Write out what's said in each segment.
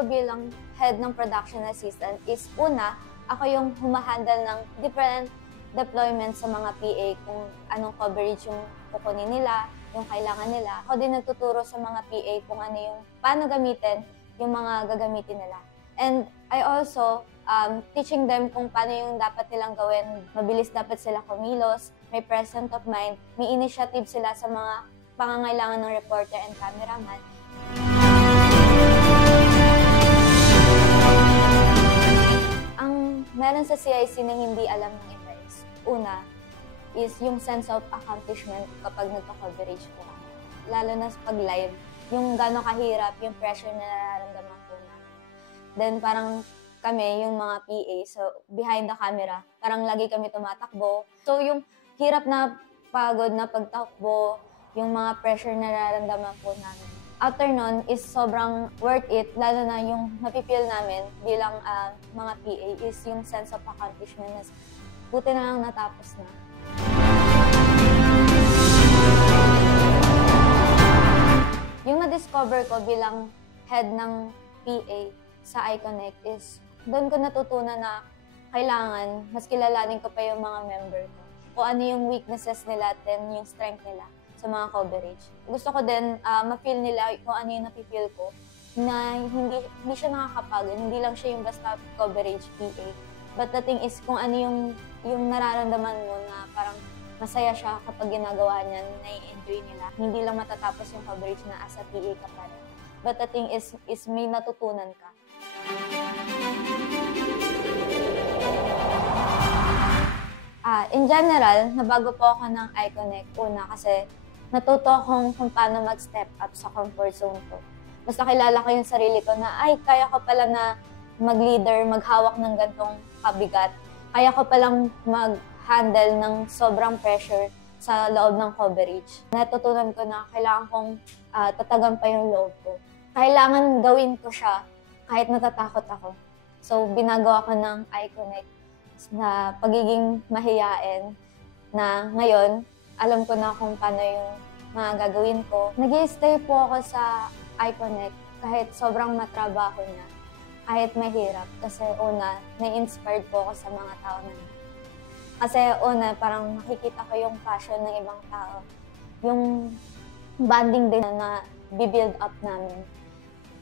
ko bilang head ng production assistant is una, ako yung humahandle ng different deployment sa mga PA kung anong coverage yung kukunin nila, yung kailangan nila. Ako din nagtuturo sa mga PA kung ano yung paano gamitin yung mga gagamitin nila. And I also teaching them kung paano yung dapat nilang gawin. Mabilis dapat sila kumilos, may presence of mind, may initiative sila sa mga pangangailangan ng reporter and cameraman. Ang meron sa CIC na hindi alam ng iba is, una, is yung sense of accomplishment kapag nagpa-coverage po kami. Lalo na pag live, yung gano'ng kahirap, yung pressure na nararamdaman po namin. Then parang kami, yung mga PA, so behind the camera, parang lagi kami tumatakbo. So yung hirap na pagod na pagtakbo, yung mga pressure na nararamdaman po namin. After nun is sobrang worth it, lalo na yung napipil namin bilang mga PA is yung sense of accomplishment na buti na lang natapos na. Yung na-discover ko bilang head ng PA sa iConnect is doon ko natutunan na kailangan mas kilalanin ko pa yung mga member ko. Kung ano yung weaknesses nila at yung strength nila sa mga coverage. Gusto ko din ma-feel nila kung ano yung napipil ko na hindi siya nakakapagod, hindi lang siya yung basta coverage PA. But the thing is kung ano yung nararamdaman mo na parang masaya siya kapag ginagawa niya, nai-enjoy nila. Hindi lang matatapos yung coverage na as a PA ka pa rin. But the thing is may natutunan ka. In general, nabago po ako ng iConnect. Una kasi natuto akong kung paano mag-step up sa comfort zone ko. Mas nakilala ko yung sarili ko na, ay, kaya ko pala na mag-leader, maghawak ng gantong kabigat. Kaya ko palang mag-handle ng sobrang pressure sa loob ng coverage. Natutunan ko na kailangan kong tatagan pa yung loob ko. Kailangan gawin ko siya kahit natatakot ako. So, binagawa ko ng iConnect na pagiging mahiyain na ngayon, alam ko na kung paano yung mga gagawin ko. Nag-i-stay po ako sa iConnect kahit sobrang matrabaho na, kahit mahirap. Kasi una, na-inspired po ako sa mga tao na yun. Kasi una, parang nakikita ko yung passion ng ibang tao. Yung bonding din na bibuild up namin.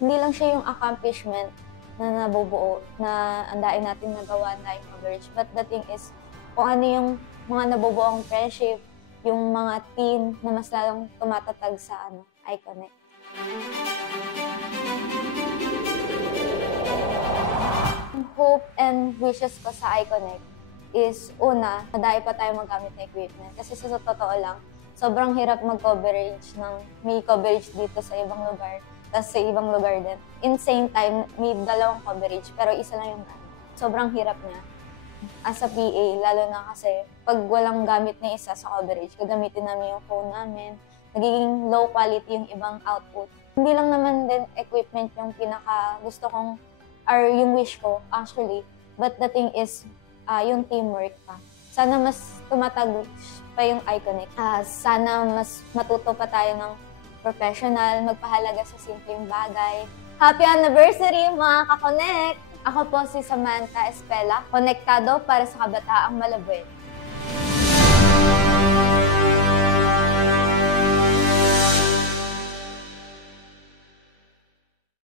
Hindi lang siya yung accomplishment na nabubuo, na andain natin nagawa na yung coverage. But the thing is, kung ano yung mga nabubuong friendship, yung mga team na mas lalong tumatatag sa iConnect. Hope and wishes ko sa iConnect is una, madaya pa tayo magamit ng equipment. Kasi sa totoo lang, sobrang hirap mag-coverage ng may coverage dito sa ibang lugar, tapos sa ibang lugar din. In same time, may dalawang coverage, pero isa lang yung gamit. Sobrang hirap niya. As a PA, lalo na kasi pag walang gamit na isa sa coverage, gagamitin namin yung phone namin, nagiging low quality yung ibang output. Hindi lang naman din equipment yung pinaka gusto kong, or yung wish ko actually, but the thing is, yung teamwork pa. Sana mas tumatag pa yung iConnect. Sana mas matuto pa tayo ng professional, magpahalaga sa simpleng bagay. Happy anniversary mga ka-Connect! Ako po si Samantha Espela, konektado para sa kabataang Malabuena.